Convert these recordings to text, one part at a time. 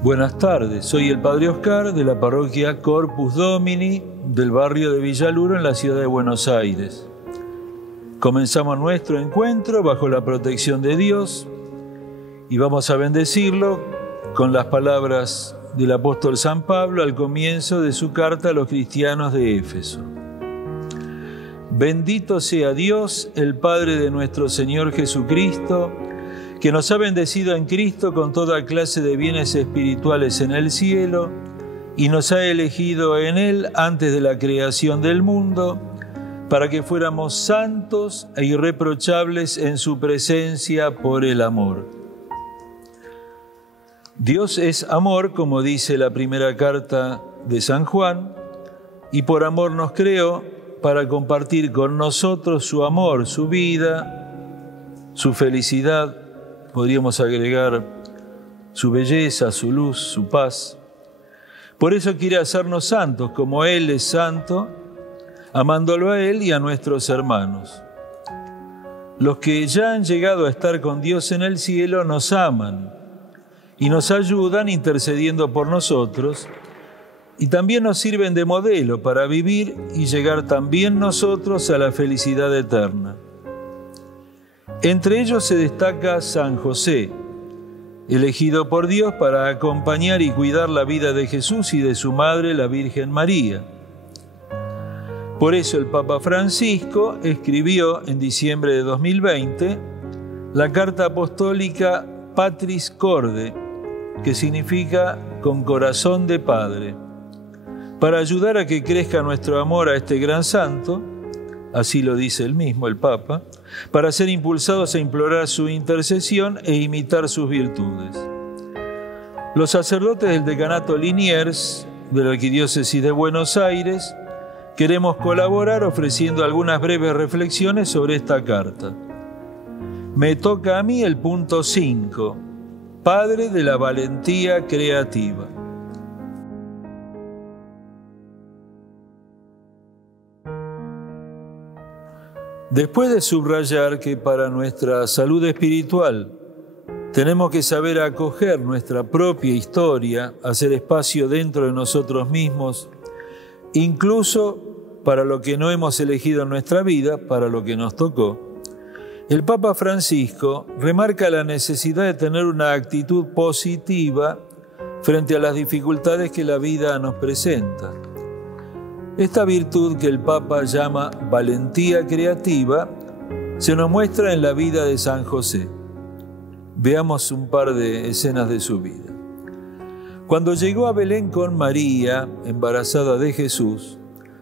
Buenas tardes, soy el Padre Oscar de la parroquia Corpus Domini del barrio de Villaluro en la ciudad de Buenos Aires. Comenzamos nuestro encuentro bajo la protección de Dios y vamos a bendecirlo con las palabras del apóstol San Pablo al comienzo de su carta a los cristianos de Éfeso. Bendito sea Dios, el Padre de nuestro Señor Jesucristo, que nos ha bendecido en Cristo con toda clase de bienes espirituales en el cielo y nos ha elegido en Él antes de la creación del mundo para que fuéramos santos e irreprochables en su presencia por el amor. Dios es amor, como dice la primera carta de San Juan, y por amor nos creó para compartir con nosotros su amor, su vida, su felicidad. Podríamos agregar su belleza, su luz, su paz. Por eso quiere hacernos santos, como Él es santo, amándolo a Él y a nuestros hermanos. Los que ya han llegado a estar con Dios en el cielo nos aman y nos ayudan intercediendo por nosotros y también nos sirven de modelo para vivir y llegar también nosotros a la felicidad eterna. Entre ellos se destaca San José, elegido por Dios para acompañar y cuidar la vida de Jesús y de su madre, la Virgen María. Por eso el Papa Francisco escribió en diciembre de 2020 la carta apostólica Patris Corde, que significa con corazón de Padre, para ayudar a que crezca nuestro amor a este gran santo. Así lo dice él mismo, el Papa, para ser impulsados a implorar su intercesión e imitar sus virtudes. Los sacerdotes del decanato Liniers, de la Arquidiócesis de Buenos Aires, queremos colaborar ofreciendo algunas breves reflexiones sobre esta carta. Me toca a mí el punto 5, Padre de la valentía creativa. Después de subrayar que para nuestra salud espiritual tenemos que saber acoger nuestra propia historia, hacer espacio dentro de nosotros mismos, incluso para lo que no hemos elegido en nuestra vida, para lo que nos tocó, el Papa Francisco remarca la necesidad de tener una actitud positiva frente a las dificultades que la vida nos presenta. Esta virtud que el Papa llama valentía creativa se nos muestra en la vida de San José. Veamos un par de escenas de su vida. Cuando llegó a Belén con María, embarazada de Jesús,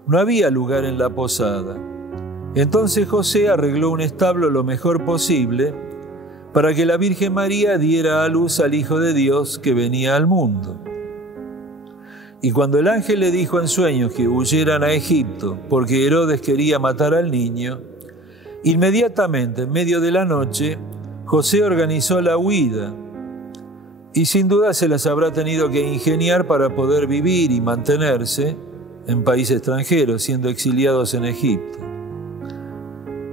no había lugar en la posada. Entonces José arregló un establo lo mejor posible para que la Virgen María diera a luz al Hijo de Dios que venía al mundo. Y cuando el ángel le dijo en sueños que huyeran a Egipto porque Herodes quería matar al niño, inmediatamente, en medio de la noche, José organizó la huida y sin duda se las habrá tenido que ingeniar para poder vivir y mantenerse en país extranjero, siendo exiliados en Egipto.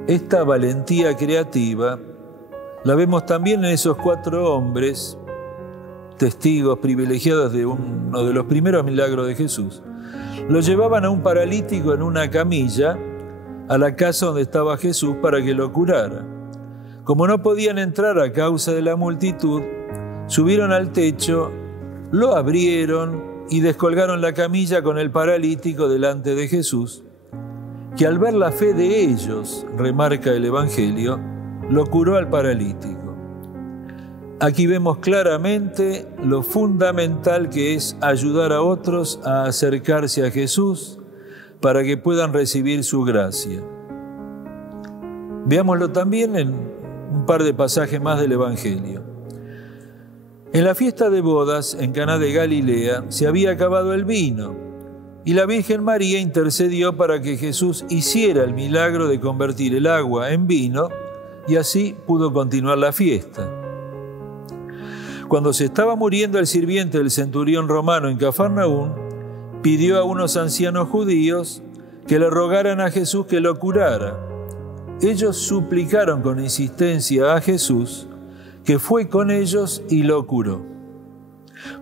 Esta valentía creativa la vemos también en esos 4 hombres testigos privilegiados de uno de los primeros milagros de Jesús. Lo llevaban a un paralítico en una camilla a la casa donde estaba Jesús para que lo curara. Como no podían entrar a causa de la multitud, subieron al techo, lo abrieron y descolgaron la camilla con el paralítico delante de Jesús, que al ver la fe de ellos, remarca el Evangelio, lo curó al paralítico. Aquí vemos claramente lo fundamental que es ayudar a otros a acercarse a Jesús para que puedan recibir su gracia. Veámoslo también en un par de pasajes más del Evangelio. En la fiesta de bodas en Caná de Galilea se había acabado el vino y la Virgen María intercedió para que Jesús hiciera el milagro de convertir el agua en vino y así pudo continuar la fiesta. Cuando se estaba muriendo el sirviente del centurión romano en Cafarnaún, pidió a unos ancianos judíos que le rogaran a Jesús que lo curara. Ellos suplicaron con insistencia a Jesús, que fue con ellos y lo curó.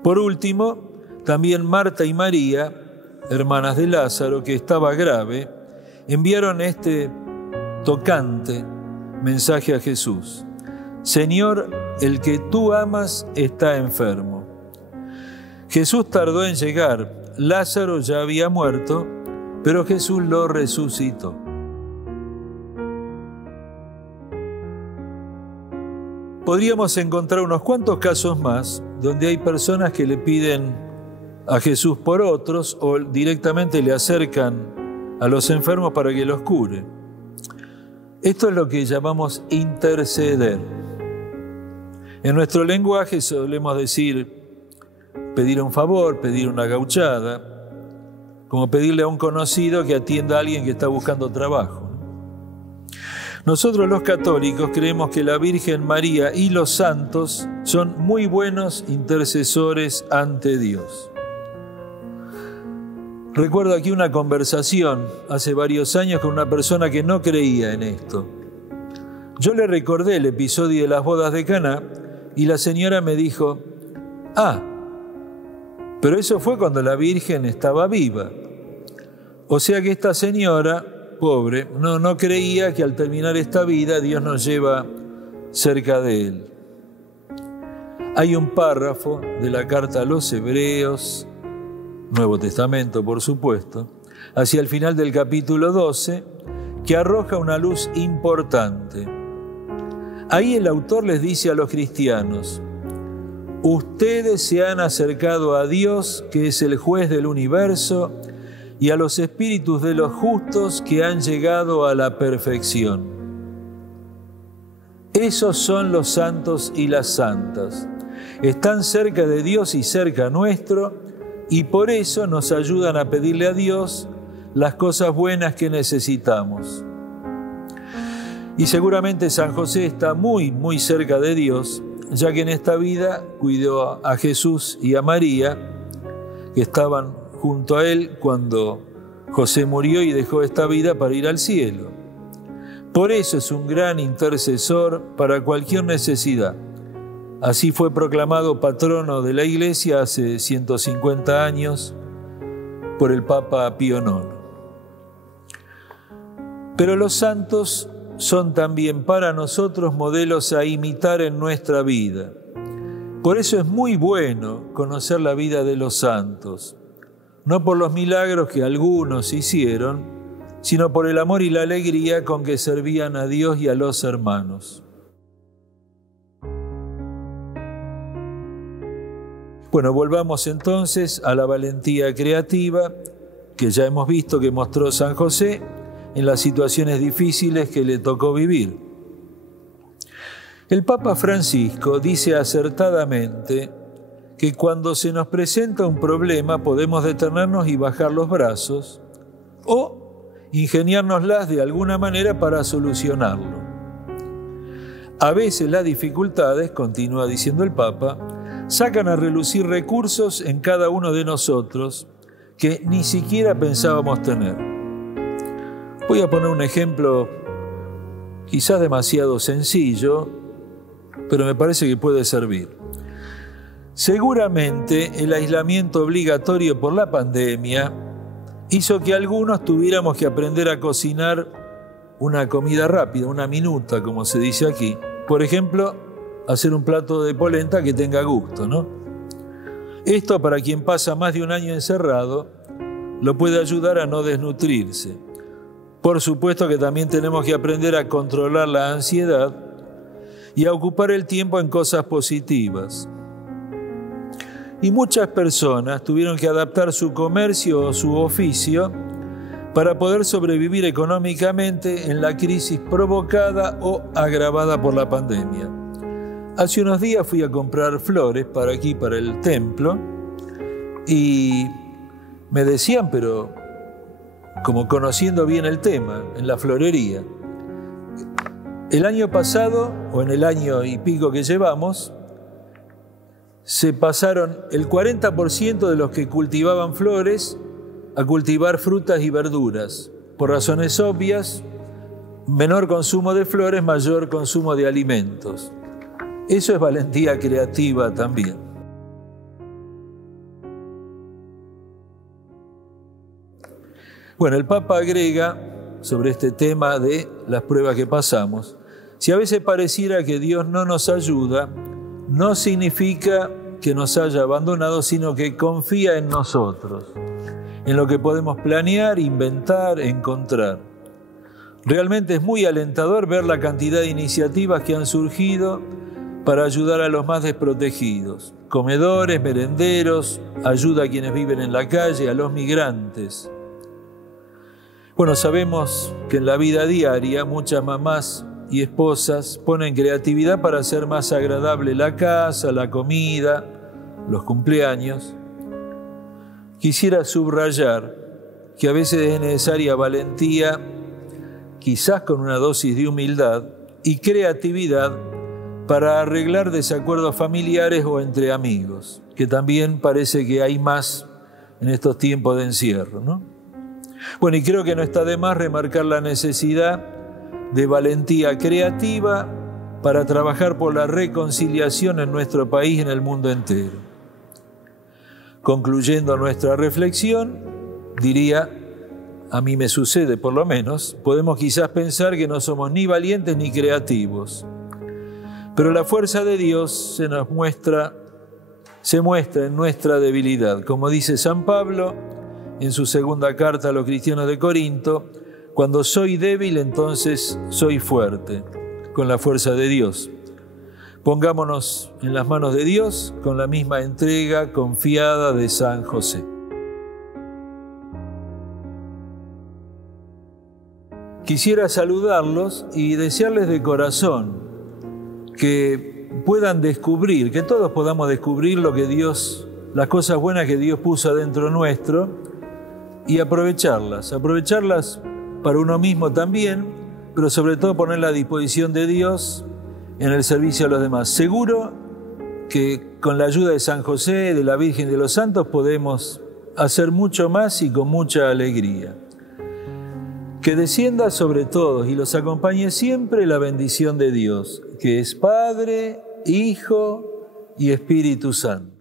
Por último, también Marta y María, hermanas de Lázaro, que estaba grave, enviaron este tocante mensaje a Jesús: Señor, el que tú amas está enfermo. Jesús tardó en llegar. Lázaro ya había muerto, pero Jesús lo resucitó. Podríamos encontrar unos cuantos casos más donde hay personas que le piden a Jesús por otros o directamente le acercan a los enfermos para que los cure. Esto es lo que llamamos interceder. En nuestro lenguaje solemos decir pedir un favor, pedir una gauchada, como pedirle a un conocido que atienda a alguien que está buscando trabajo. Nosotros los católicos creemos que la Virgen María y los santos son muy buenos intercesores ante Dios. Recuerdo aquí una conversación hace varios años con una persona que no creía en esto. Yo le recordé el episodio de las bodas de Caná y la señora me dijo: pero eso fue cuando la Virgen estaba viva. O sea que esta señora, pobre, no creía que al terminar esta vida Dios nos lleva cerca de Él. Hay un párrafo de la carta a los Hebreos, Nuevo Testamento por supuesto, hacia el final del capítulo 12, que arroja una luz importante. Ahí el autor les dice a los cristianos: ustedes se han acercado a Dios, que es el juez del universo, y a los espíritus de los justos que han llegado a la perfección. Esos son los santos y las santas. Están cerca de Dios y cerca nuestro, y por eso nos ayudan a pedirle a Dios las cosas buenas que necesitamos. Y seguramente San José está muy, muy cerca de Dios, ya que en esta vida cuidó a Jesús y a María, que estaban junto a él cuando José murió y dejó esta vida para ir al cielo. Por eso es un gran intercesor para cualquier necesidad. Así fue proclamado patrono de la Iglesia hace 150 años por el Papa Pío IX. Pero los santos son también para nosotros modelos a imitar en nuestra vida. Por eso es muy bueno conocer la vida de los santos, no por los milagros que algunos hicieron, sino por el amor y la alegría con que servían a Dios y a los hermanos. Bueno, volvamos entonces a la valentía creativa que ya hemos visto que mostró San José en las situaciones difíciles que le tocó vivir. El Papa Francisco dice acertadamente que cuando se nos presenta un problema podemos detenernos y bajar los brazos o ingeniárnoslas de alguna manera para solucionarlo. A veces las dificultades, continúa diciendo el Papa, sacan a relucir recursos en cada uno de nosotros que ni siquiera pensábamos tener. Voy a poner un ejemplo quizás demasiado sencillo, pero me parece que puede servir. Seguramente el aislamiento obligatorio por la pandemia hizo que algunos tuviéramos que aprender a cocinar una comida rápida, una minuta, como se dice aquí. Por ejemplo, hacer un plato de polenta que tenga gusto, ¿no? Esto, para quien pasa más de un año encerrado, lo puede ayudar a no desnutrirse. Por supuesto que también tenemos que aprender a controlar la ansiedad y a ocupar el tiempo en cosas positivas. Y muchas personas tuvieron que adaptar su comercio o su oficio para poder sobrevivir económicamente en la crisis provocada o agravada por la pandemia. Hace unos días fui a comprar flores para aquí, para el templo, y me decían, pero como conociendo bien el tema, en la florería, el año pasado, o en el año y pico que llevamos, se pasaron el 40% de los que cultivaban flores a cultivar frutas y verduras. Por razones obvias, menor consumo de flores, mayor consumo de alimentos. Eso es valentía creativa también. Bueno, el Papa agrega sobre este tema de las pruebas que pasamos: si a veces pareciera que Dios no nos ayuda, no significa que nos haya abandonado, sino que confía en nosotros, en lo que podemos planear, inventar, encontrar. Realmente es muy alentador ver la cantidad de iniciativas que han surgido para ayudar a los más desprotegidos: comedores, merenderos, ayuda a quienes viven en la calle, a los migrantes. Bueno, sabemos que en la vida diaria muchas mamás y esposas ponen creatividad para hacer más agradable la casa, la comida, los cumpleaños. Quisiera subrayar que a veces es necesaria valentía, quizás con una dosis de humildad y creatividad, para arreglar desacuerdos familiares o entre amigos, que también parece que hay más en estos tiempos de encierro, ¿no? Bueno, y creo que no está de más remarcar la necesidad de valentía creativa para trabajar por la reconciliación en nuestro país y en el mundo entero. Concluyendo nuestra reflexión, diría, a mí me sucede por lo menos, podemos quizás pensar que no somos ni valientes ni creativos, pero la fuerza de Dios se muestra en nuestra debilidad. Como dice San Pablo en su segunda carta a los cristianos de Corinto: cuando soy débil, entonces soy fuerte, con la fuerza de Dios. Pongámonos en las manos de Dios con la misma entrega confiada de San José. Quisiera saludarlos y desearles de corazón que puedan descubrir, que todos podamos descubrir lo que Dios, las cosas buenas que Dios puso adentro nuestro, y aprovecharlas para uno mismo también, pero sobre todo ponerla a disposición de Dios en el servicio a los demás. Seguro que con la ayuda de San José, de la Virgen y de los santos podemos hacer mucho más y con mucha alegría. Que descienda sobre todos y los acompañe siempre la bendición de Dios, que es Padre, Hijo y Espíritu Santo.